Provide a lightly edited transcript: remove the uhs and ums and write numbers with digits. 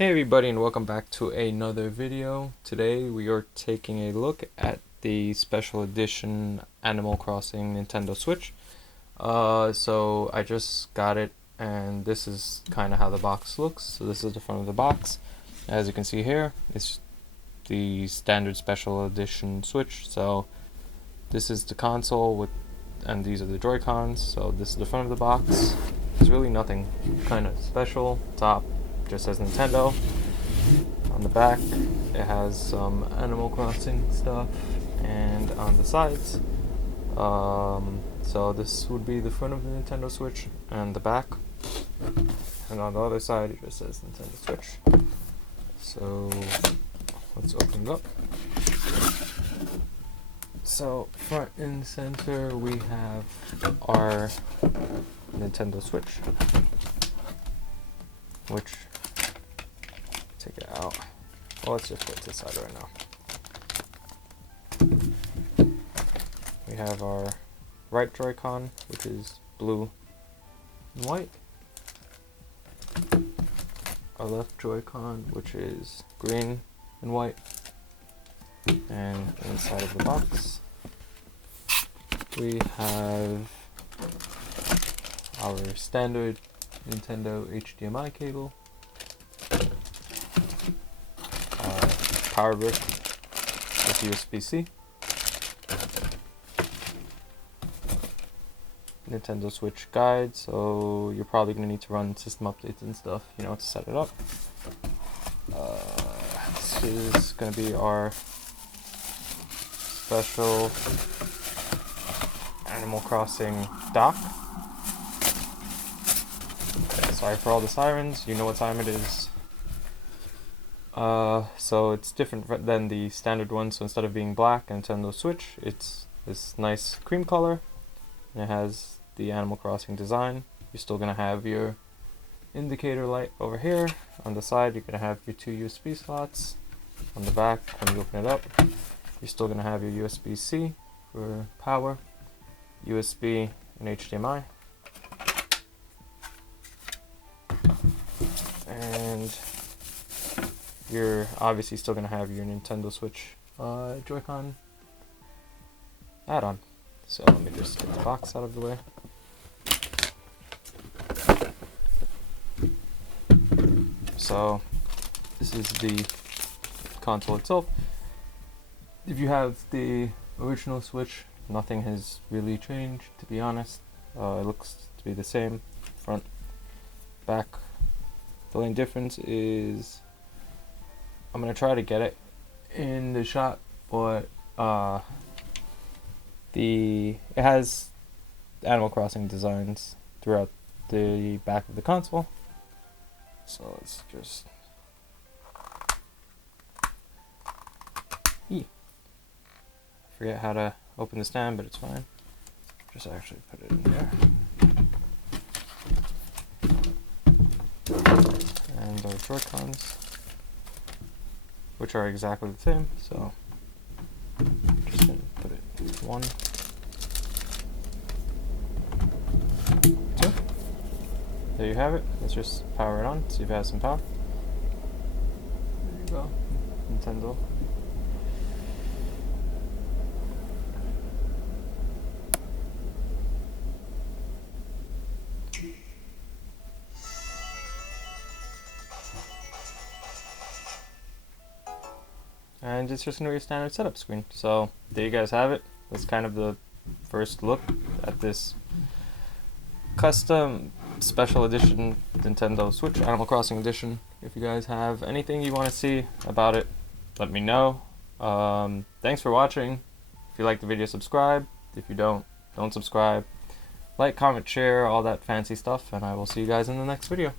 Hey everybody, and welcome back to another video. Today we are taking a look at the special edition Animal Crossing Nintendo Switch. So I just got it, and this is kind of how the box looks. So this is the front of the box. As you can see here, it's the standard special edition Switch. So this is the console and these are the Joy-Cons. So this is the front of the box. There's really nothing kind of special. Top just says Nintendo. On the back it has some Animal Crossing stuff, and on the sides so this would be the front of the Nintendo Switch and the back, and on the other side it just says Nintendo Switch. So let's open it up. So front and center we have our Nintendo Switch, which, take it out. Well, let's just put it to the side right now. We have our right Joy-Con, which is blue and white. Our left Joy-Con, which is green and white. And inside of the box, we have our standard Nintendo HDMI cable, power brick with USB-C, Nintendo Switch guide, so you're probably going to need to run system updates and stuff, to set it up. This is going to be our special Animal Crossing dock. Sorry for all the sirens, you know what time it is. So it's different than the standard one, so instead of being black Nintendo Switch, it's this nice cream color, and it has the Animal Crossing design. You're still going to have your indicator light over here. On the side you're going to have your two USB slots. On the back, when you open it up, you're still going to have your USB-C for power, USB and HDMI. And you're obviously still going to have your Nintendo Switch Joy-Con add-on. So let me just get the box out of the way. So this is the console itself. If you have the original Switch, nothing has really changed, to be honest. It looks to be the same, front, back. The only difference is I'm going to try to get it in the shot, but it has Animal Crossing designs throughout the back of the console. So let's just forget how to open the stand, but it's fine. Just actually put it in there. And our Joy-Cons, which are exactly the same, so just gonna put it in one, two. There you have it. Let's just power it on, see if it has some power. There you go, Nintendo. And it's just going to be a standard setup screen. So there you guys have it. That's kind of the first look at this custom special edition Nintendo Switch Animal Crossing edition. If you guys have anything you want to see about it, let me know. Thanks for watching. If you like the video, subscribe. If you don't subscribe. Like, comment, share, all that fancy stuff, and I will see you guys in the next video.